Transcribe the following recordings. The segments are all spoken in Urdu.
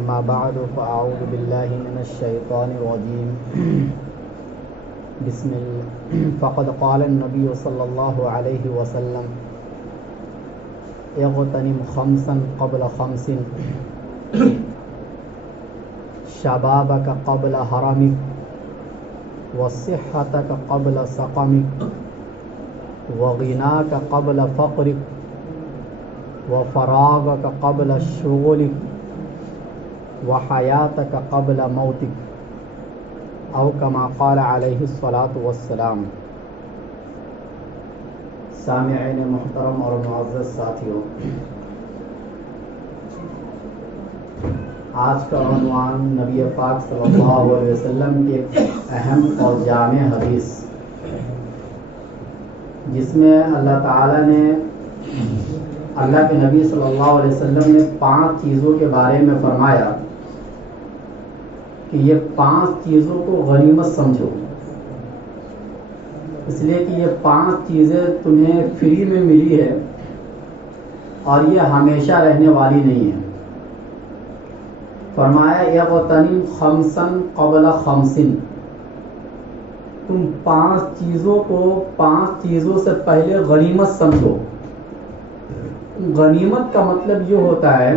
أما بعد فأعوذ بالله من الشيطان الرجيم فقد قال النبي صلى الله عليه وسلم اغتنم خمسا قبل خمس شبابك قبل هرمك وصحتك قبل سقمك وغناك قبل فقرك وفراغك قبل شغلك وحياتك قبل موتك او كما قال علیہ الصلاۃ والسلام۔ سامعین محترم اور معزز ساتھیوں، آج کا عنوان نبی پاک صلی اللہ علیہ وسلم کی ایک اہم اور جامع حدیث، جس میں اللہ تعالیٰ نے اللہ کے نبی صلی اللہ علیہ وسلم نے 5 چیزوں کے بارے میں فرمایا کہ یہ 5 چیزوں کو غنیمت سمجھو، اس لیے کہ یہ 5 چیزیں تمہیں فری میں ملی ہے اور یہ ہمیشہ رہنے والی نہیں ہے۔ فرمایا یغتنم خمسا قبل خمس، تم 5 چیزوں کو 5 چیزوں سے پہلے غنیمت سمجھو۔ غنیمت کا مطلب یہ ہوتا ہے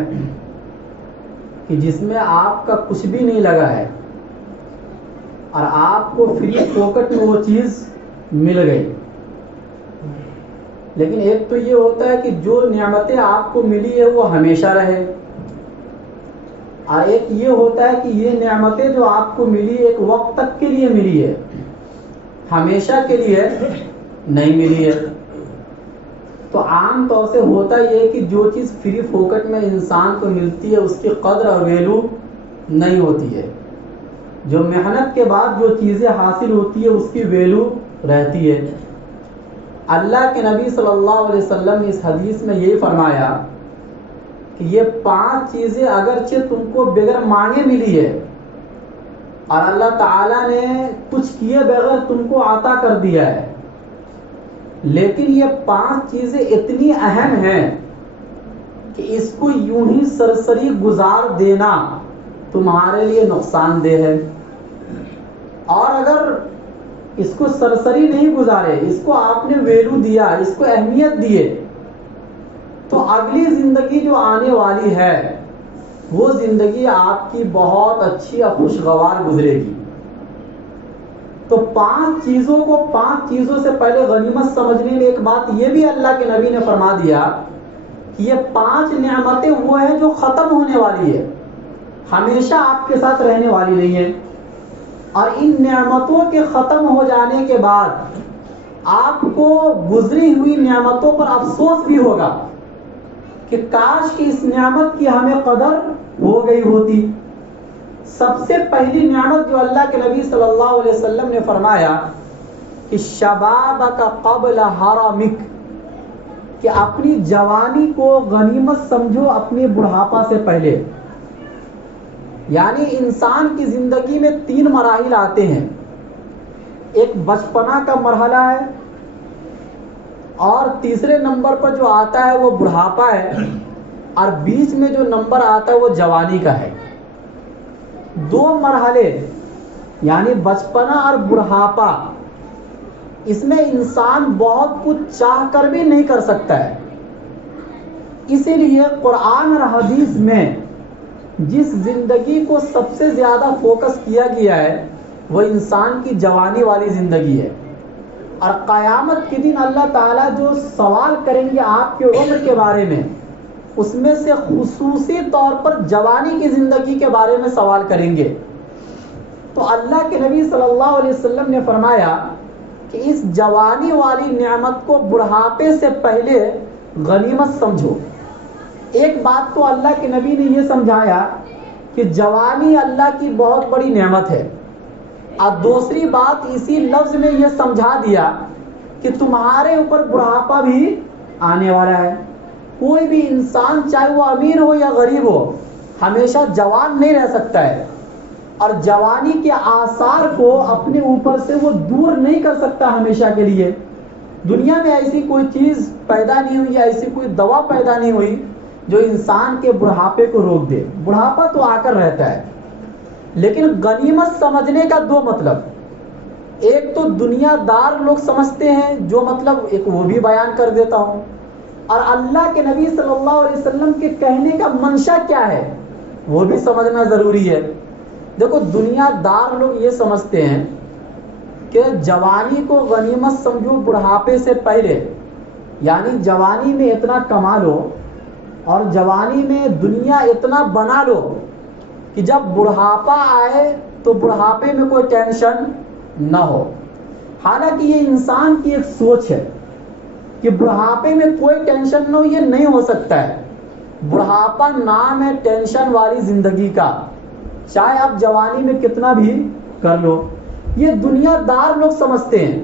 کہ جس میں آپ کا کچھ بھی نہیں لگا ہے اور آپ کو فری پوکٹ میں وہ چیز مل گئی۔ لیکن ایک تو یہ ہوتا ہے کہ جو نعمتیں آپ کو ملی ہے وہ ہمیشہ رہے، اور ایک یہ ہوتا ہے کہ یہ نعمتیں جو آپ کو ملی ایک وقت تک کے لیے ملی ہے، ہمیشہ کے لیے نہیں ملی ہے۔ تو عام طور سے ہوتا یہ ہے کہ جو چیز فری پھوکٹ میں انسان کو ملتی ہے اس کی قدر اور ویلو نہیں ہوتی ہے، جو محنت کے بعد جو چیزیں حاصل ہوتی ہے اس کی ویلو رہتی ہے۔ اللہ کے نبی صلی اللہ علیہ وسلم نے اس حدیث میں یہی فرمایا کہ یہ 5 چیزیں اگرچہ تم کو بغیر مانگے ملی ہے اور اللہ تعالیٰ نے کچھ کیے بغیر تم کو عطا کر دیا ہے، لیکن یہ 5 چیزیں اتنی اہم ہیں کہ اس کو یوں ہی سرسری گزار دینا تمہارے لیے نقصان دہ ہے، اور اگر اس کو سرسری نہیں گزارے، اس کو آپ نے ویلو دیا، اس کو اہمیت دیے، تو اگلی زندگی جو آنے والی ہے وہ زندگی آپ کی بہت اچھی اور خوشگوار گزرے گی۔ تو 5 چیزوں کو 5 چیزوں سے پہلے غنیمت سمجھنے میں ایک بات یہ بھی اللہ کے نبی نے فرما دیا کہ یہ 5 نعمتیں وہ ہیں جو ختم ہونے والی ہے، ہمیشہ آپ کے ساتھ رہنے والی نہیں ہے، اور ان نعمتوں کے ختم ہو جانے کے بعد آپ کو گزری ہوئی نعمتوں پر افسوس بھی ہوگا کہ کاش کہ اس نعمت کی ہمیں قدر ہو گئی ہوتی۔ سب سے پہلی نعمت جو اللہ کے نبی صلی اللہ علیہ وسلم نے فرمایا کہ شبابک قبل حرمک، کہ اپنی جوانی کو غنیمت سمجھو اپنے بڑھاپا سے پہلے۔ یعنی انسان کی زندگی میں 3 مراحل آتے ہیں، ایک بچپنا کا مرحلہ ہے، اور تیسرے نمبر پر جو آتا ہے وہ بڑھاپا ہے، اور بیچ میں جو نمبر آتا ہے وہ جوانی کا ہے۔ 2 مرحلے یعنی بچپنا اور بڑھاپا، اس میں انسان بہت کچھ چاہ کر بھی نہیں کر سکتا ہے، اسی لیے قرآن اور حدیث میں جس زندگی کو سب سے زیادہ فوکس کیا گیا ہے وہ انسان کی جوانی والی زندگی ہے، اور قیامت کے دن اللہ تعالیٰ جو سوال کریں گے آپ کے عمر کے بارے میں، اس میں سے خصوصی طور پر جوانی کی زندگی کے بارے میں سوال کریں گے۔ تو اللہ کے نبی صلی اللہ علیہ وسلم نے فرمایا کہ اس جوانی والی نعمت کو بڑھاپے سے پہلے غنیمت سمجھو۔ ایک بات تو اللہ کے نبی نے یہ سمجھایا کہ جوانی اللہ کی بہت بڑی نعمت ہے، اور دوسری بات اسی لفظ میں یہ سمجھا دیا کہ تمہارے اوپر بڑھاپا بھی آنے والا ہے۔ کوئی بھی انسان چاہے وہ امیر ہو یا غریب ہو ہمیشہ جوان نہیں رہ سکتا ہے، اور جوانی کے آثار کو اپنے اوپر سے وہ دور نہیں کر سکتا ہمیشہ کے لیے۔ دنیا میں ایسی کوئی چیز پیدا نہیں ہوئی یا ایسی کوئی دوا پیدا نہیں ہوئی جو انسان کے بڑھاپے کو روک دے. بڑھاپا تو آ کر رہتا ہے، لیکن غنیمت سمجھنے کا دو مطلب. ایک تو دنیا دار لوگ سمجھتے ہیں، جو مطلب ایک وہ بھی بیان کر دیتا ہوں، اور اللہ کے نبی صلی اللہ علیہ وسلم کے کہنے کا منشا کیا ہے وہ بھی سمجھنا ضروری ہے. دیکھو، دنیا دار لوگ یہ سمجھتے ہیں کہ جوانی کو غنیمت سمجھو بڑھاپے سے پہلے، یعنی جوانی میں اتنا کما لو اور جوانی میں دنیا اتنا بنا لو کہ جب بڑھاپا آئے تو بڑھاپے میں کوئی ٹینشن نہ ہو. حالانکہ یہ انسان کی ایک سوچ ہے کہ بڑھاپے میں کوئی ٹینشن نہ ہو، یہ نہیں ہو سکتا ہے. بڑھاپا نام ہے ٹینشن والی زندگی کا، چاہے آپ جوانی میں کتنا بھی کر لو. یہ دنیا دار لوگ سمجھتے ہیں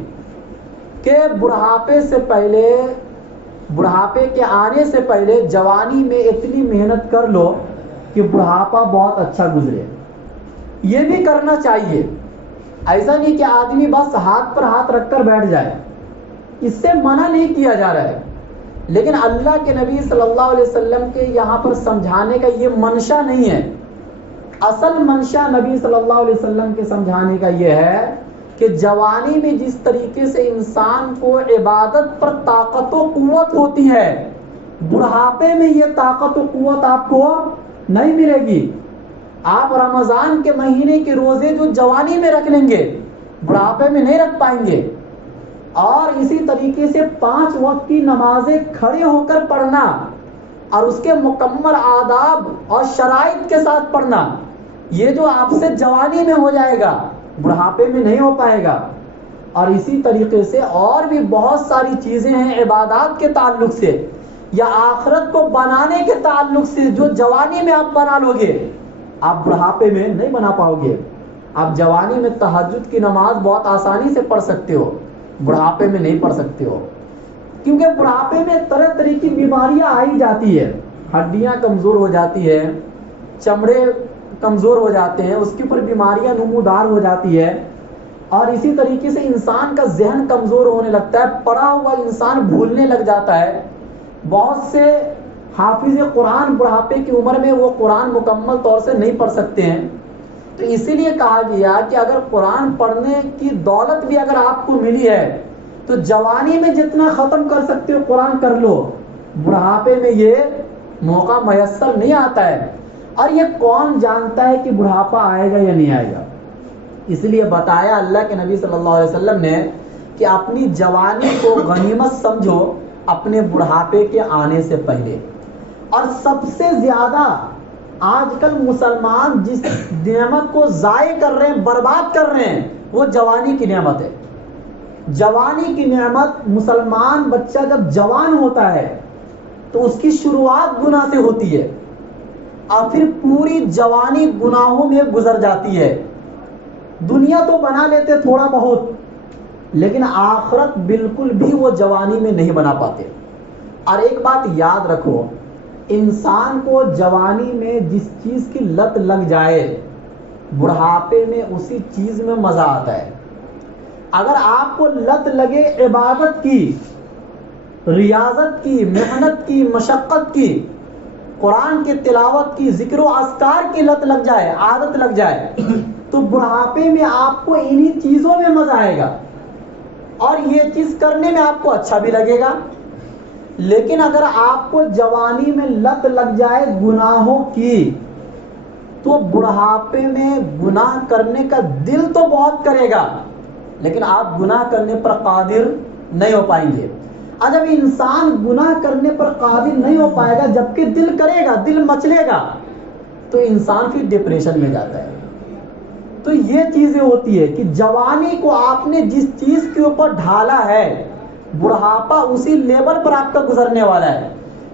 کہ بڑھاپے سے پہلے، بڑھاپے کے آنے سے پہلے جوانی میں اتنی محنت کر لو کہ بڑھاپا بہت اچھا گزرے. یہ بھی کرنا چاہیے، ایسا نہیں کہ آدمی بس ہاتھ پر ہاتھ رکھ کر بیٹھ جائے، اس سے منع نہیں کیا جا رہا ہے. لیکن اللہ کے نبی صلی اللہ علیہ وسلم کے یہاں پر سمجھانے کا یہ منشا نہیں ہے. اصل منشا نبی صلی اللہ علیہ وسلم کے سمجھانے کا یہ ہے کہ جوانی میں جس طریقے سے انسان کو عبادت پر طاقت و قوت ہوتی ہے، بڑھاپے میں یہ طاقت و قوت آپ کو نہیں ملے گی. آپ رمضان کے مہینے کے روزے جو جوانی میں رکھ لیں گے، بڑھاپے میں نہیں رکھ پائیں گے. اور اسی طریقے سے 5 وقت کی نمازیں کھڑے ہو کر پڑھنا اور اس کے مکمل آداب اور شرائط کے ساتھ پڑھنا، یہ جو آپ سے جوانی میں ہو جائے گا بڑھاپے میں نہیں ہو پائے گا. اور اسی طریقے سے اور بھی بہت ساری چیزیں ہیں عبادات کے تعلق سے یا آخرت کو بنانے کے تعلق سے، جو جوانی میں آپ بنا لو گے آپ بڑھاپے میں نہیں بنا پاؤ گے. آپ جوانی میں تہجد کی نماز بہت آسانی سے پڑھ سکتے ہو، بڑھاپے میں نہیں پڑھ سکتے ہو، کیونکہ بڑھاپے میں طرح طرح کی بیماریاں آئی جاتی ہے. ہڈیاں کمزور ہو جاتی ہے، چمڑے کمزور ہو جاتے ہیں، اس کے اوپر بیماریاں نمودار ہو جاتی ہے. اور اسی طریقے سے انسان کا ذہن کمزور ہونے لگتا ہے، پڑھا ہوا انسان بھولنے لگ جاتا ہے. بہت سے حافظ قرآن بڑھاپے کی عمر میں وہ قرآن مکمل طور سے نہیں پڑھ سکتے ہیں. تو اسی لیے کہا گیا کہ اگر قرآن پڑھنے کی دولت بھی اگر آپ کو ملی ہے تو جوانی میں جتنا ختم کر سکتے ہو قرآن کر لو، بڑھاپے میں یہ موقع میسر نہیں آتا ہے. اور یہ کون جانتا ہے کہ بڑھاپا آئے گا یا نہیں آئے گا. اس لیے بتایا اللہ کے نبی صلی اللہ علیہ وسلم نے کہ اپنی جوانی کو غنیمت سمجھو اپنے بڑھاپے کے آنے سے پہلے. اور سب سے زیادہ آج کل مسلمان جس نعمت کو ضائع کر رہے ہیں، برباد کر رہے ہیں، وہ جوانی کی نعمت ہے. جوانی کی نعمت، مسلمان بچہ جب جوان ہوتا ہے تو اس کی شروعات گناہ سے ہوتی ہے اور پھر پوری جوانی گناہوں میں گزر جاتی ہے. دنیا تو بنا لیتے تھوڑا بہت، لیکن آخرت بالکل بھی وہ جوانی میں نہیں بنا پاتے. اور ایک بات یاد رکھو، انسان کو جوانی میں جس چیز کی لت لگ جائے بڑھاپے میں اسی چیز میں مزہ آتا ہے. اگر آپ کو لت لگے عبادت کی، ریاضت کی، محنت کی، مشقت کی، قرآن کی تلاوت کی، ذکر و اذکار کی لت لگ جائے، عادت لگ جائے، تو بڑھاپے میں آپ کو انہی چیزوں میں مزہ آئے گا اور یہ چیز کرنے میں آپ کو اچھا بھی لگے گا. لیکن اگر آپ کو جوانی میں لت لگ جائے گناہوں کی تو بڑھاپے میں گناہ کرنے کا دل تو بہت کرے گا، لیکن آپ گناہ کرنے پر قادر نہیں ہو پائیں گے. اور جب انسان گناہ کرنے پر قادر نہیں ہو پائے گا، جبکہ دل کرے گا، دل مچلے گا، تو انسان پھر ڈپریشن میں جاتا ہے. تو یہ چیزیں ہوتی ہے کہ جوانی کو آپ نے جس چیز کے اوپر ڈھالا ہے، بڑھاپا اسی لیول پر آپ کا گزرنے والا ہے.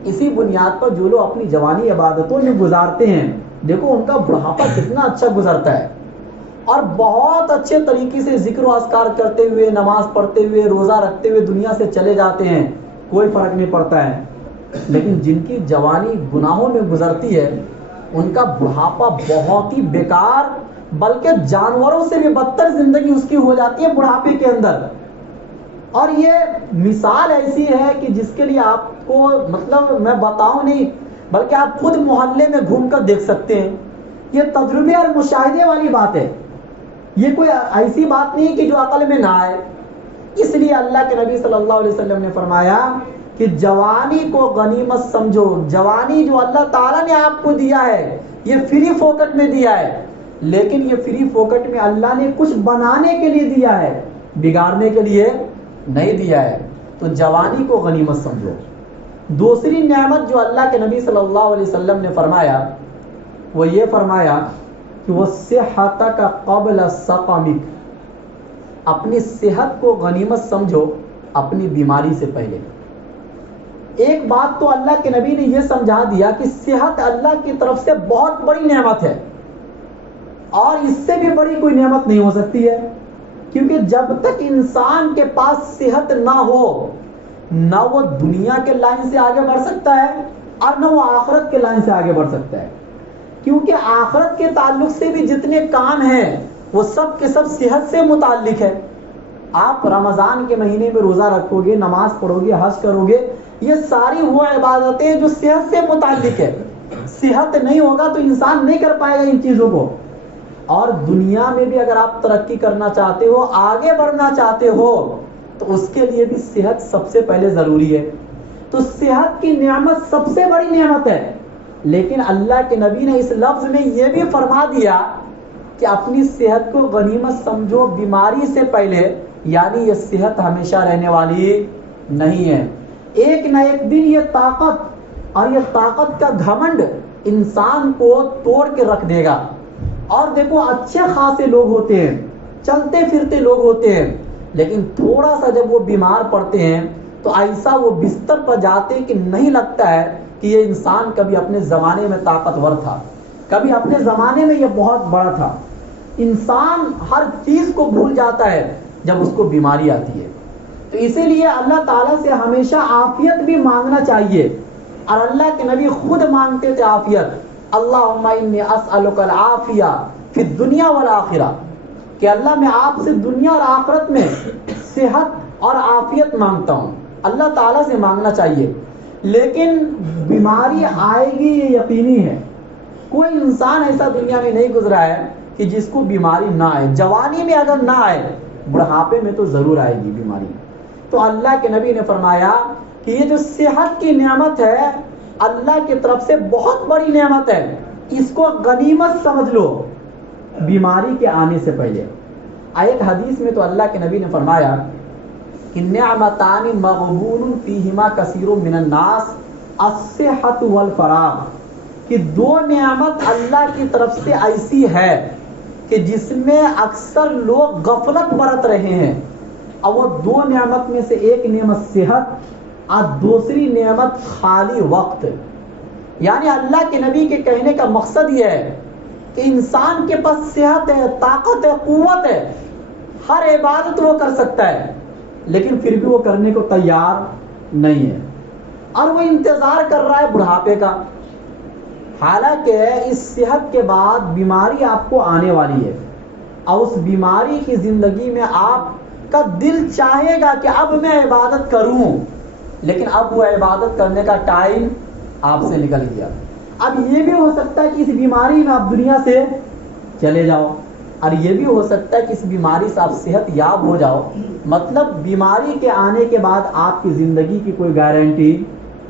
اسی بنیاد پر جو لوگ اپنی جوانی عبادتوں میں گزارتے ہیں، دیکھو ان کا بڑھاپا کتنا اچھا گزرتا ہے اور بہت اچھے طریقے سے ذکر و اذکار کرتے ہوئے، نماز پڑھتے ہوئے، روزہ رکھتے ہوئے دنیا سے چلے جاتے ہیں، کوئی فرق نہیں پڑتا ہے. لیکن جن کی جوانی گناہوں میں گزرتی ہے ان کا بڑھاپا بہت ہی بیکار، بلکہ جانوروں سے بھی بدتر زندگی اس کی ہو جاتی ہے بڑھاپے کے اندر. اور یہ مثال ایسی ہے کہ جس کے لیے آپ کو مطلب میں بتاؤں نہیں، بلکہ آپ خود محلے میں گھوم کر دیکھ سکتے ہیں. یہ تجربے اور مشاہدے والی بات ہے, یہ کوئی ایسی بات نہیں کہ جو عقل میں نہ آئے. اس لیے اللہ کے نبی صلی اللہ علیہ وسلم نے فرمایا کہ جوانی کو غنیمت سمجھو. جوانی جو اللہ تعالیٰ نے آپ کو دیا ہے یہ فری فوکٹ میں دیا ہے, لیکن یہ فری فوکٹ میں اللہ نے کچھ بنانے کے لیے دیا ہے, بگاڑنے کے لیے نہیں دیا ہے. تو جوانی کو غنیمت سمجھو. دوسری نعمت جو اللہ کے نبی صلی اللہ علیہ وسلم نے فرمایا وہ یہ فرمایا کہ وہ صحتک قبل سقمک, اپنی صحت کو غنیمت سمجھو اپنی بیماری سے پہلے. ایک بات تو اللہ کے نبی نے یہ سمجھا دیا کہ صحت اللہ کی طرف سے بہت بڑی نعمت ہے, اور اس سے بھی بڑی کوئی نعمت نہیں ہو سکتی ہے. کیونکہ جب تک انسان کے پاس صحت نہ ہو, نہ وہ دنیا کے لائن سے آگے بڑھ سکتا ہے اور نہ وہ آخرت کے لائن سے آگے بڑھ سکتا ہے. کیونکہ آخرت کے تعلق سے بھی جتنے کام ہیں وہ سب کے سب صحت سے متعلق ہے. آپ رمضان کے مہینے میں روزہ رکھو گے, نماز پڑھو گے, حج کرو گے, یہ ساری وہ عبادتیں جو صحت سے متعلق ہے. صحت نہیں ہوگا تو انسان نہیں کر پائے گا ان چیزوں کو. اور دنیا میں بھی اگر آپ ترقی کرنا چاہتے ہو, آگے بڑھنا چاہتے ہو, تو اس کے لیے بھی صحت سب سے پہلے ضروری ہے. تو صحت کی نعمت سب سے بڑی نعمت ہے. لیکن اللہ کے نبی نے اس لفظ میں یہ بھی فرما دیا کہ اپنی صحت کو غنیمت سمجھو بیماری سے پہلے, یعنی یہ صحت ہمیشہ رہنے والی نہیں ہے. ایک نہ ایک دن یہ طاقت اور یہ طاقت کا گھمنڈ انسان کو توڑ کے رکھ دے گا. اور دیکھو اچھے خاصے لوگ ہوتے ہیں, چلتے پھرتے لوگ ہوتے ہیں, لیکن تھوڑا سا جب وہ بیمار پڑتے ہیں تو ایسا وہ بستر پر جاتے کہ نہیں لگتا ہے کہ یہ انسان کبھی اپنے زمانے میں طاقتور تھا, کبھی اپنے زمانے میں یہ بہت بڑا تھا. انسان ہر چیز کو بھول جاتا ہے جب اس کو بیماری آتی ہے. تو اسی لیے اللہ تعالیٰ سے ہمیشہ عافیت بھی مانگنا چاہیے, اور اللہ کے نبی خود مانگتے تھے عافیت. اللہم انی اسألک العافیہ فی الدنیا والآخرہ, کہ اللہ میں آپ سے دنیا اور آخرت میں صحت اور عافیت مانگتا ہوں. اللہ تعالیٰ سے مانگنا چاہیے. لیکن بیماری آئے گی یہ یقینی ہے. کوئی انسان ایسا دنیا میں نہیں گزرا ہے کہ جس کو بیماری نہ آئے. جوانی میں اگر نہ آئے, بڑھاپے میں تو ضرور آئے گی بیماری. تو اللہ کے نبی نے فرمایا کہ یہ جو صحت کی نعمت ہے اللہ کی طرف سے بہت بڑی نعمت ہے, اس کو غنیمت سمجھ لو بیماری کے آنے سے پہلے. ایک حدیث میں تو اللہ کے نبی نے فرمایا کہ نعمتان مغبون فیہما کثیر من الناس الصحت والفراغ, کہ دو نعمت اللہ کی طرف سے ایسی ہے کہ جس میں اکثر لوگ غفلت برت رہے ہیں. اور وہ دو نعمت میں سے ایک نعمت صحت اور دوسری نعمت خالی وقت. یعنی اللہ کے نبی کے کہنے کا مقصد یہ ہے کہ انسان کے پاس صحت ہے, طاقت ہے, قوت ہے, ہر عبادت وہ کر سکتا ہے, لیکن پھر بھی وہ کرنے کو تیار نہیں ہے, اور وہ انتظار کر رہا ہے بڑھاپے کا. حالانکہ اس صحت کے بعد بیماری آپ کو آنے والی ہے, اور اس بیماری کی زندگی میں آپ کا دل چاہے گا کہ اب میں عبادت کروں, لیکن اب وہ عبادت کرنے کا ٹائم آپ سے نکل گیا. اب یہ بھی ہو سکتا ہے کہ اس بیماری میں آپ دنیا سے چلے جاؤ, اور یہ بھی ہو سکتا ہے کہ اس بیماری سے آپ صحت یاب ہو جاؤ. مطلب بیماری کے آنے کے بعد آپ کی زندگی کی کوئی گارنٹی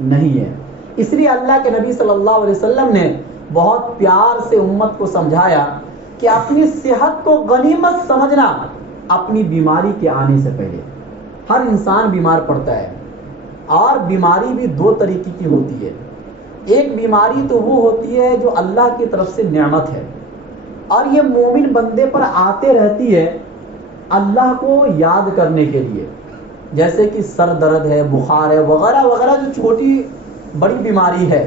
نہیں ہے. اس لیے اللہ کے نبی صلی اللہ علیہ وسلم نے بہت پیار سے امت کو سمجھایا کہ اپنی صحت کو غنیمت سمجھنا اپنی بیماری کے آنے سے پہلے. ہر انسان بیمار پڑتا ہے, اور بیماری بھی دو طریقے کی ہوتی ہے. ایک بیماری تو وہ ہوتی ہے جو اللہ کی طرف سے نعمت ہے, اور یہ مومن بندے پر آتے رہتی ہے اللہ کو یاد کرنے کے لیے, جیسے کہ سر درد ہے, بخار ہے, وغیرہ وغیرہ جو چھوٹی بڑی بیماری ہے.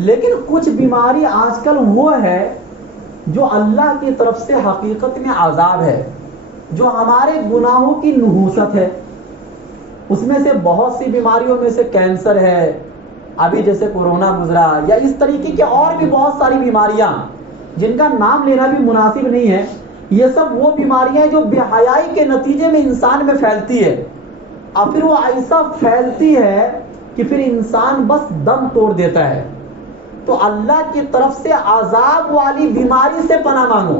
لیکن کچھ بیماری آج کل وہ ہے جو اللہ کی طرف سے حقیقت میں عذاب ہے, جو ہمارے گناہوں کی نحوست ہے. اس میں سے بہت سی بیماریوں میں سے کینسر ہے, ابھی جیسے کورونا گزرا, یا اس طریقے کی اور بھی بہت ساری بیماریاں جن کا نام لینا بھی مناسب نہیں ہے. یہ سب وہ بیماریاں ہیں جو بے حیائی کے نتیجے میں انسان میں پھیلتی ہے, اور پھر وہ ایسا پھیلتی ہے کہ پھر انسان بس دم توڑ دیتا ہے. تو اللہ کی طرف سے عذاب والی بیماری سے پناہ مانگو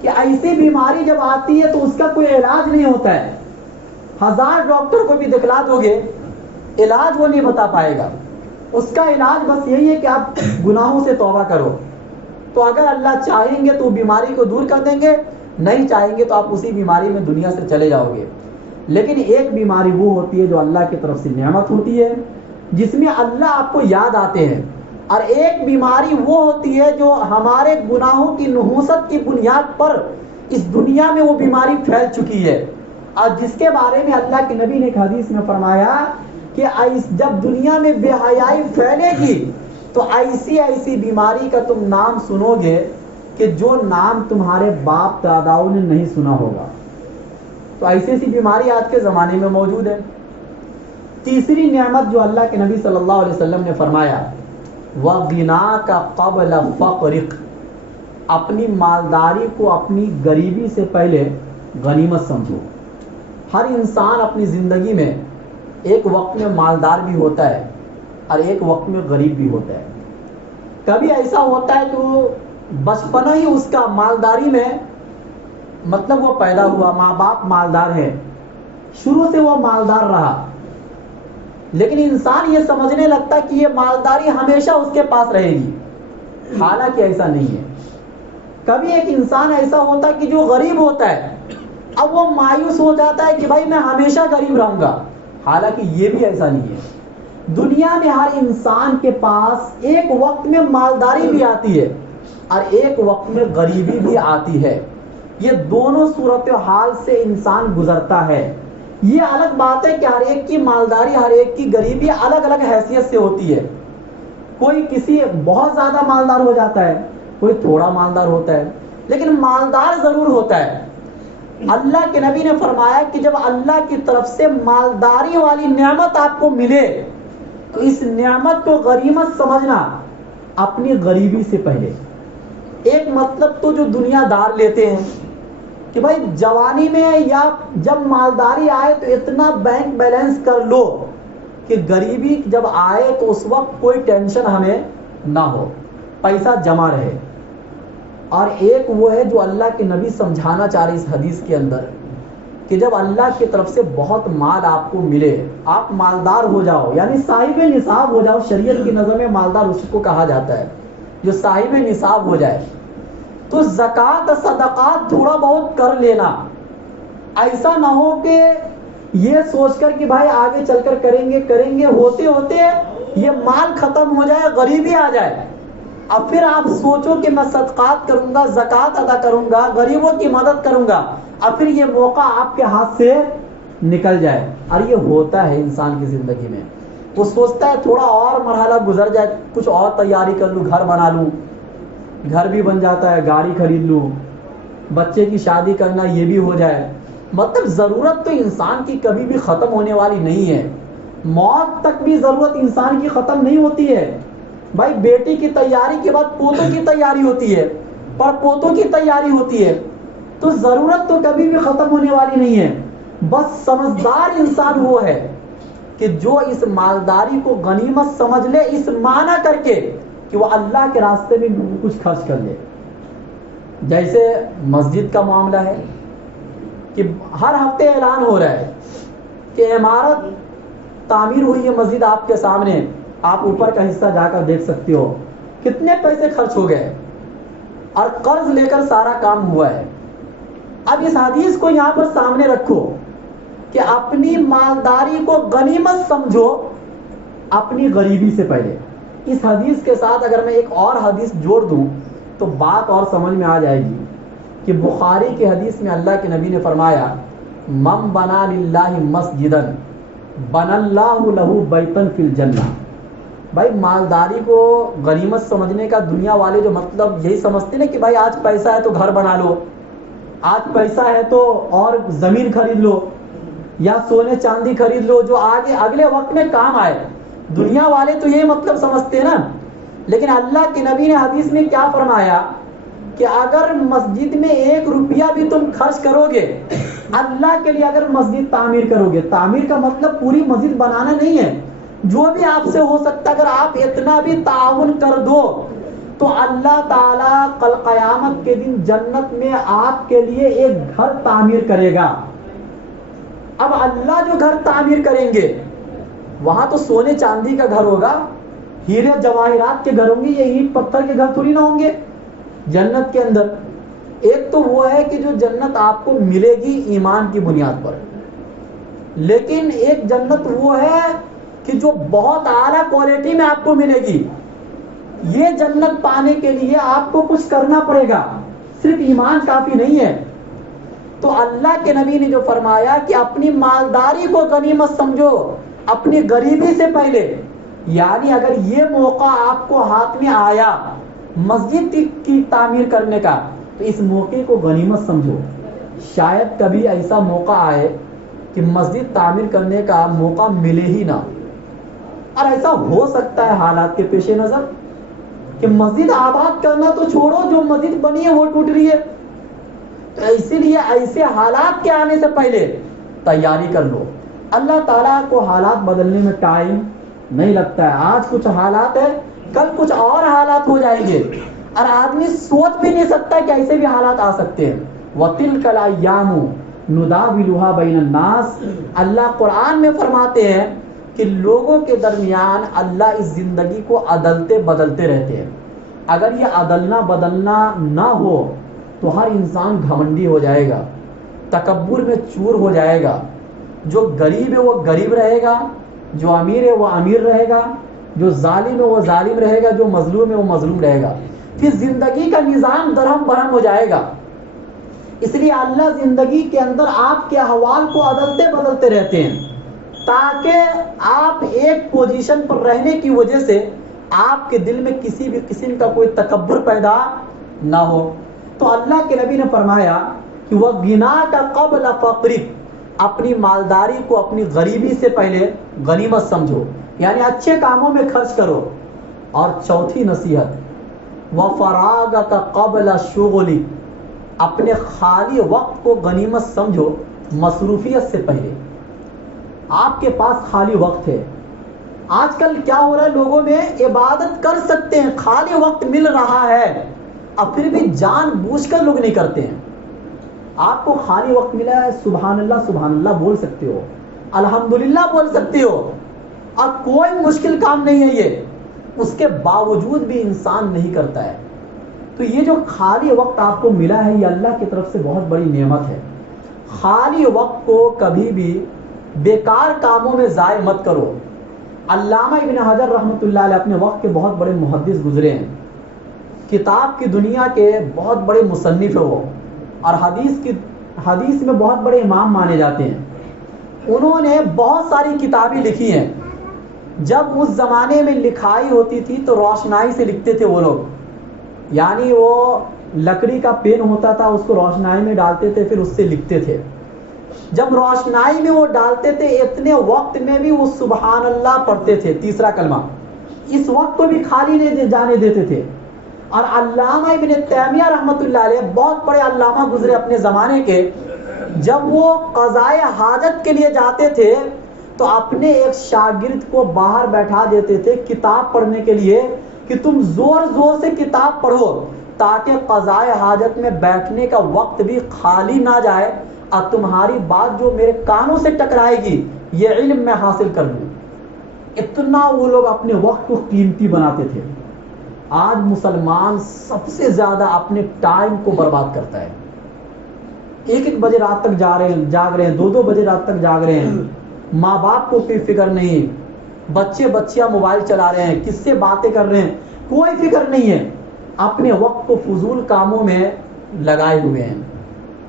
کہ ایسی بیماری جب آتی ہے تو اس کا کوئی علاج نہیں ہوتا ہے. 1000 ڈاکٹر کو بھی دکھلا دو گے علاج وہ نہیں بتا پائے گا. اس کا علاج بس یہی ہے کہ آپ گناہوں سے توبہ کرو. تو اگر اللہ چاہیں گے تو بیماری کو دور کر دیں گے, نہیں چاہیں گے تو آپ اسی بیماری میں دنیا سے چلے جاؤ گے. لیکن ایک بیماری وہ ہوتی ہے جو اللہ کی طرف سے نعمت ہوتی ہے, جس میں اللہ آپ کو یاد آتے ہیں, اور ایک بیماری وہ ہوتی ہے جو ہمارے گناہوں کی نحوست کی بنیاد پر اس دنیا میں وہ بیماری پھیل چکی ہے, اور جس کے بارے میں اللہ کے نبی نے ایک حدیث میں فرمایا کہ جب دنیا میں بے حیائی پھیلے گی تو ایسی بیماری کا تم نام سنو گے کہ جو نام تمہارے باپ داداؤں نے نہیں سنا ہوگا. تو ایسی بیماری آج کے زمانے میں موجود ہے. تیسری نعمت جو اللہ کے نبی صلی اللہ علیہ وسلم نے فرمایا, وَغِنَاكَ قَبْلَ فَقْرِكَ, اپنی مالداری کو اپنی غریبی سے پہلے غنیمت سمجھو. ہر انسان اپنی زندگی میں ایک وقت میں مالدار بھی ہوتا ہے اور ایک وقت میں غریب بھی ہوتا ہے. کبھی ایسا ہوتا ہے تو بچپنا ہی اس کا مالداری میں, مطلب وہ پیدا ہوا, ماں باپ مالدار ہے, شروع سے وہ مالدار رہا, لیکن انسان یہ سمجھنے لگتا کہ یہ مالداری ہمیشہ اس کے پاس رہے گی, حالانکہ ایسا نہیں ہے. کبھی ایک انسان ایسا ہوتا ہے کہ جو غریب ہوتا ہے, اب وہ مایوس ہو جاتا ہے کہ بھائی میں ہمیشہ غریب رہوں گا, حالانکہ یہ بھی ایسا نہیں ہے. دنیا میں ہر انسان کے پاس ایک وقت میں مالداری بھی آتی ہے اور ایک وقت میں غریبی بھی آتی ہے. یہ دونوں صورتحال سے انسان گزرتا ہے. یہ الگ بات ہے کہ ہر ایک کی مالداری, ہر ایک کی غریبی الگ الگ حیثیت سے ہوتی ہے. کوئی کسی بہت زیادہ مالدار ہو جاتا ہے, کوئی تھوڑا مالدار ہوتا ہے, لیکن مالدار ضرور ہوتا ہے. اللہ کے نبی نے فرمایا کہ جب اللہ کی طرف سے مالداری والی نعمت آپ کو ملے تو اس نعمت کو غنیمت سمجھنا اپنی غریبی سے پہلے. ایک مطلب تو جو دنیا دار لیتے ہیں کہ بھائی جوانی میں یا جب مالداری آئے تو اتنا بینک بیلنس کر لو کہ غریبی جب آئے تو اس وقت کوئی ٹینشن ہمیں نہ ہو, پیسہ جمع رہے. اور ایک وہ ہے جو اللہ کے نبی سمجھانا چاہ رہے اس حدیث کے اندر کہ جب اللہ کی طرف سے بہت مال آپ کو ملے, آپ مالدار ہو جاؤ, یعنی صاحب نصاب ہو جاؤ. شریعت کی نظر میں مالدار اس کو کہا جاتا ہے جو صاحب نصاب ہو جائے, تو زکوٰۃ صدقات تھوڑا بہت کر لینا. ایسا نہ ہو کہ یہ سوچ کر کہ بھائی آگے چل کر کریں گے ہوتے ہوتے یہ مال ختم ہو جائے, غریبی آ جائے, اب پھر آپ سوچو کہ میں صدقات کروں گا, زکوٰۃ ادا کروں گا, غریبوں کی مدد کروں گا, اب پھر یہ موقع آپ کے ہاتھ سے نکل جائے. اور یہ ہوتا ہے انسان کی زندگی میں. وہ سوچتا ہے تھوڑا اور مرحلہ گزر جائے, کچھ اور تیاری کر لوں, گھر بنا لوں, گھر بھی بن جاتا ہے, گاڑی خرید لوں, بچے کی شادی کرنا یہ بھی ہو جائے. مطلب ضرورت تو انسان کی کبھی بھی ختم ہونے والی نہیں ہے. موت تک بھی ضرورت انسان کی ختم نہیں ہوتی ہے. بھائی بیٹی کی تیاری کے بعد پوتوں کی تیاری ہوتی ہے, پر پوتوں کی تیاری ہوتی ہے, تو ضرورت تو کبھی بھی ختم ہونے والی نہیں ہے. بس سمجھدار انسان وہ ہے کہ جو اس مالداری کو غنیمت سمجھ لے, اس معنی کر کے کہ وہ اللہ کے راستے میں کچھ خرچ کر لے. جیسے مسجد کا معاملہ ہے کہ ہر ہفتے اعلان ہو رہا ہے کہ عمارت تعمیر ہوئی ہے, مسجد آپ کے سامنے, آپ اوپر کا حصہ جا کر دیکھ سکتے ہو کتنے پیسے خرچ ہو گئے, اور قرض لے کر سارا کام ہوا ہے. اب اس حدیث کو یہاں پر سامنے رکھو کہ اپنی مالداری کو غنیمت سمجھو اپنی غریبی سے پہلے. اس حدیث کے ساتھ اگر میں ایک اور حدیث جوڑ دوں تو بات اور سمجھ میں آ جائے گی کہ بخاری کی حدیث میں اللہ کے نبی نے فرمایا, من بنا للہ مسجدا بنا اللہ لہ بیتا فی الجنہ. بھائی مالداری کو غنیمت سمجھنے کا دنیا والے جو مطلب یہی سمجھتے ہیں کہ بھائی آج پیسہ ہے تو گھر بنا لو, آج پیسہ ہے تو اور زمین خرید لو یا سونے چاندی خرید لو جو آگے اگلے وقت میں کام آئے. دنیا والے تو یہ مطلب سمجھتے ہیں نا, لیکن اللہ کے نبی نے حدیث میں کیا فرمایا کہ اگر مسجد میں 1 روپیہ بھی تم خرچ کرو گے اللہ کے لیے, اگر مسجد تعمیر کرو گے, تعمیر کا مطلب پوری مسجد بنانا نہیں ہے, جو بھی آپ سے ہو سکتا ہے، اگر آپ اتنا بھی تعاون کر دو تو اللہ تعالیٰ کل قیامت کے دن جنت میں آپ کے لیے ایک گھر تعمیر کرے گا۔ اب اللہ جو گھر تعمیر کریں گے وہاں تو سونے چاندی کا گھر ہوگا، ہیرے جواہرات کے گھر ہوں گے، یہ اینٹ پتھر کے گھر تھوڑی نہ ہوں گے جنت کے اندر۔ ایک تو وہ ہے کہ جو جنت آپ کو ملے گی ایمان کی بنیاد پر، لیکن ایک جنت وہ ہے کہ جو بہت اعلیٰ کوالٹی میں آپ کو ملے گی۔ یہ جنت پانے کے لیے آپ کو کچھ کرنا پڑے گا، صرف ایمان کافی نہیں ہے۔ تو اللہ کے نبی نے جو فرمایا کہ اپنی مالداری کو غنیمت سمجھو اپنی غریبی سے پہلے، یعنی اگر یہ موقع آپ کو ہاتھ میں آیا مسجد کی تعمیر کرنے کا تو اس موقع کو غنیمت سمجھو۔ شاید کبھی ایسا موقع آئے کہ مسجد تعمیر کرنے کا موقع ملے ہی نہ، اور ایسا ہو سکتا ہے حالات کے پیش نظر کہ مسجد آباد کرنا تو چھوڑو، جو مسجد بنی ہے وہ ٹوٹ رہی ہے۔ تو اسی لیے ایسے حالات کے آنے سے پہلے تیاری کر لو۔ اللہ تعالیٰ کو حالات بدلنے میں ٹائم نہیں لگتا ہے۔ آج کچھ حالات ہے، کل کچھ اور حالات ہو جائیں گے، اور آدمی سوچ بھی نہیں سکتا کہ ایسے بھی حالات آ سکتے ہیں۔ وَتِلْكَ الْأَيَّامُ نُدَاوِلُهَا بَيْنَ النَّاسِ، اللہ قرآن میں فرماتے ہیں کہ لوگوں کے درمیان اللہ اس زندگی کو عدلتے بدلتے رہتے ہیں۔ اگر یہ عدلنا بدلنا نہ ہو تو ہر انسان گھمنڈی ہو جائے گا، تکبر میں چور ہو جائے گا۔ جو غریب ہے وہ غریب رہے گا، جو امیر ہے وہ امیر رہے گا، جو ظالم ہے وہ ظالم رہے گا، جو مظلوم ہے وہ مظلوم رہے گا۔ پھر زندگی کا نظام درہم برہم ہو جائے گا۔ اس لیے اللہ زندگی کے اندر آپ کے احوال کو عدلتے بدلتے رہتے ہیں تاکہ آپ ایک پوزیشن پر رہنے کی وجہ سے آپ کے دل میں کسی بھی قسم کا کوئی تکبر پیدا نہ ہو۔ تو اللہ کے نبی نے فرمایا کہ وہ غناک قبل فقرک، اپنی مالداری کو اپنی غریبی سے پہلے غنیمت سمجھو، یعنی اچھے کاموں میں خرچ کرو۔ اور چوتھی نصیحت، وفراغک قبل شغلک، اپنے خالی وقت کو غنیمت سمجھو مصروفیت سے پہلے۔ آپ کے پاس خالی وقت ہے، آج کل کیا ہو رہا ہے، لوگوں میں عبادت کر سکتے ہیں، خالی وقت مل رہا ہے، اب پھر بھی جان بوجھ کر لوگ نہیں کرتے ہیں۔ آپ کو خالی وقت ملا ہے، سبحان اللہ بول سکتے ہو، الحمدللہ بول سکتے ہو، اور کوئی مشکل کام نہیں ہے یہ، اس کے باوجود بھی انسان نہیں کرتا ہے۔ تو یہ جو خالی وقت آپ کو ملا ہے یہ اللہ کی طرف سے بہت بڑی نعمت ہے۔ خالی وقت کو کبھی بھی بیکار کاموں میں ضائع مت کرو۔ علامہ ابن حجر رحمۃ اللہ علیہ اپنے وقت کے بہت بڑے محدث گزرے ہیں، کتاب کی دنیا کے بہت بڑے مصنف ہیں وہ، اور حدیث میں بہت بڑے امام مانے جاتے ہیں۔ انہوں نے بہت ساری کتابیں لکھی ہیں۔ جب اس زمانے میں لکھائی ہوتی تھی تو روشنائی سے لکھتے تھے وہ لوگ، یعنی وہ لکڑی کا پین ہوتا تھا، اس کو روشنائی میں ڈالتے تھے، پھر اس سے لکھتے تھے۔ جب روشنائی میں وہ ڈالتے تھے اتنے وقت میں بھی وہ سبحان اللہ پڑھتے تھے، تیسرا کلمہ، اس وقت کو بھی خالی نہیں جانے دیتے تھے۔ اور علامہ ابن تیمیہ رحمۃ اللہ علیہ بہت بڑے علامہ گزرے اپنے زمانے کے، جب وہ قضائے حاجت کے لیے جاتے تھے تو اپنے ایک شاگرد کو باہر بیٹھا دیتے تھے کتاب پڑھنے کے لیے کہ تم زور زور سے کتاب پڑھو تاکہ قضائے حاجت میں بیٹھنے کا وقت بھی خالی نہ جائے، اور تمہاری بات جو میرے کانوں سے ٹکرائے گی یہ علم میں حاصل کر لوں۔ اتنا وہ لوگ اپنے وقت کو قیمتی بناتے تھے۔ آج مسلمان سب سے زیادہ اپنے ٹائم کو برباد کرتا ہے، 1 بجے رات تک جاگ رہے ہیں، 2 بجے رات تک جاگ رہے ہیں، ماں باپ کو کوئی فکر نہیں، بچیاں موبائل چلا رہے ہیں، کس سے باتیں کر رہے ہیں، کوئی فکر نہیں ہے، اپنے وقت کو فضول کاموں میں لگائے ہوئے ہیں۔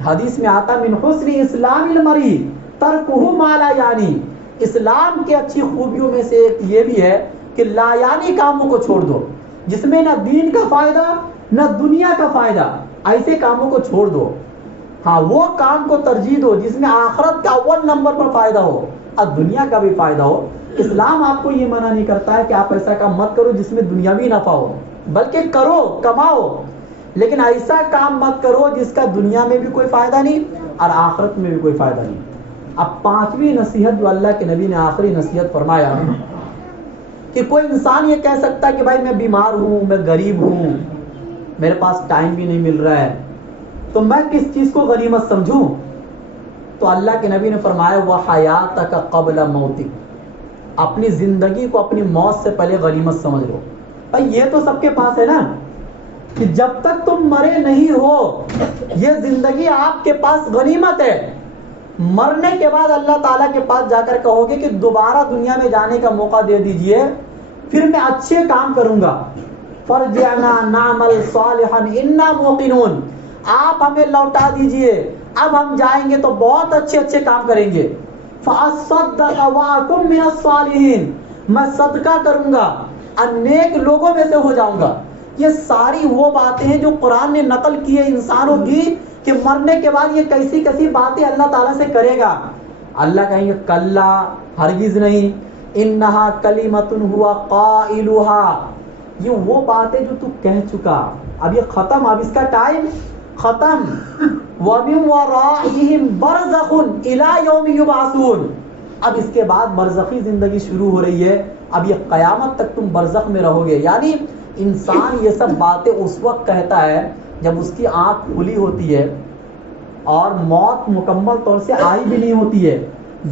حدیث میں آتا من حسن اسلام المری ترکہ ما لا یعنی، اسلام کی اچھی خوبیوں میں سے ایک یہ بھی ہے کہ لا یعنی کاموں کو چھوڑ دو، جس میں نہ دین کا فائدہ نہ دنیا کا فائدہ، ایسے کاموں کو چھوڑ دو۔ ہاں وہ کام کو ترجیح دو جس میں آخرت کا اول نمبر پر فائدہ ہو اور دنیا کا بھی فائدہ ہو۔ اسلام آپ کو یہ منع نہیں کرتا ہے کہ آپ ایسا کام مت کرو جس میں دنیاوی نفع ہو، بلکہ کرو، کماؤ، لیکن ایسا کام مت کرو جس کا دنیا میں بھی کوئی فائدہ نہیں اور آخرت میں بھی کوئی فائدہ نہیں۔ اب 5ویں نصیحت جو اللہ کے نبی نے آخری نصیحت فرمایا کہ کوئی انسان یہ کہہ سکتا ہے کہ بھائی میں بیمار ہوں، میں غریب ہوں، میرے پاس ٹائم بھی نہیں مل رہا ہے، تو میں کس چیز کو غنیمت سمجھوں؟ تو اللہ کے نبی نے فرمایا وَحَيَاتَكَ قَبْلَ مَوْتِكَ، اپنی زندگی کو اپنی موت سے پہلے غنیمت سمجھ لو۔ بھائی یہ تو سب کے پاس ہے نا کہ جب تک تم مرے نہیں ہو یہ زندگی آپ کے پاس غنیمت ہے۔ مرنے کے بعد اللہ تعالیٰ کے پاس جا کر کہو گے کہ دوبارہ دنیا میں جانے کا موقع دے دیجئے، پھر میں اچھے کام کروں گا۔ فَارْجِعْنَا نَعْمَلْ صَالِحًا إِنَّا مُوقِنُونَ، آپ ہمیں لوٹا دیجئے، اب ہم جائیں گے تو بہت اچھے اچھے کام کریں گے۔ فَأَصَّدَّقَ وَأَكُن مِّنَ الصَّالِحِينَ، میں صدقہ کروں گا اور نیک لوگوں میں سے ہو جاؤں گا۔ یہ ساری وہ باتیں ہیں جو قرآن نے نقل کی ہے انسانوں کی کہ مرنے کے بعد یہ کیسی کیسی باتیں اللہ تعالیٰ سے کرے گا۔ اللہ کہیں گے کلا، ہرگز نہیں، انہا کلمۃ ہوا قائلھا، یہ وہ باتیں جو تو کہہ چکا، اب یہ ختم، اب اس کا ٹائم ختم۔ وَمِن وَرَائِهِمْ بَرْزَخٌ إِلَى يَوْمِ يُبْعَثُونَ، اب اس کے بعد برزخی زندگی شروع ہو رہی ہے، اب یہ قیامت تک تم برزخ میں رہو گے۔ یعنی انسان یہ سب باتیں اس وقت کہتا ہے جب اس کی آنکھ کھلی ہوتی ہے اور موت مکمل طور سے آئی بھی نہیں ہوتی ہے،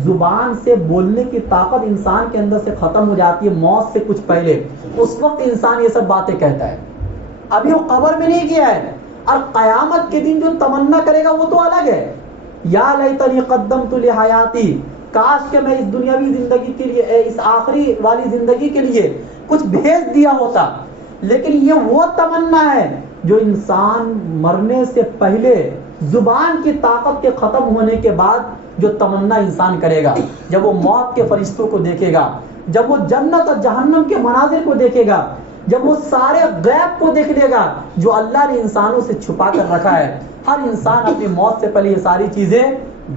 زبان سے بولنے کی طاقت انسان کے اندر سے ختم ہو جاتی ہے موت سے کچھ پہلے، اس وقت انسان یہ سب باتیں کہتا ہے۔ ابھی وہ قبر میں نہیں گیا ہے، اور قیامت کے دن جو تمنا کرے گا وہ تو الگ ہے۔ یا لیتنی قدمت لحیاتی، کاش کہ میں اس دنیاوی زندگی کے لیے، اس آخری والی زندگی کے لیے کچھ بھیج دیا ہوتا۔ لیکن یہ وہ تمنا ہے جو انسان مرنے سے پہلے زبان کی طاقت کے ختم ہونے کے بعد جو تمنا انسان کرے گا، جب وہ موت کے فرشتوں کو دیکھے گا، جب وہ جنت اور جہنم کے مناظر کو دیکھے گا، جب وہ سارے غیب کو دیکھ لے گا جو اللہ نے انسانوں سے چھپا کر رکھا ہے۔ ہر انسان اپنی موت سے پہلے یہ ساری چیزیں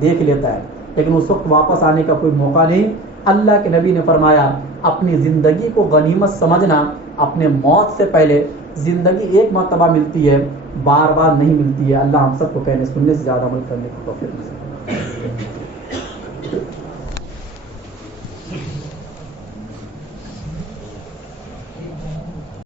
دیکھ لیتا ہے، لیکن اس وقت واپس آنے کا کوئی موقع نہیں۔ اللہ کے نبی نے فرمایا اپنی زندگی کو غنیمت سمجھنا، اپنے موت سے پہلے زندگی ایک مرتبہ ملتی ہے، بار بار نہیں ملتی ہے۔ اللہ ہم سب کو کہنے سننے سے زیادہ عمل کرنے کی توفیق نصیب کرے۔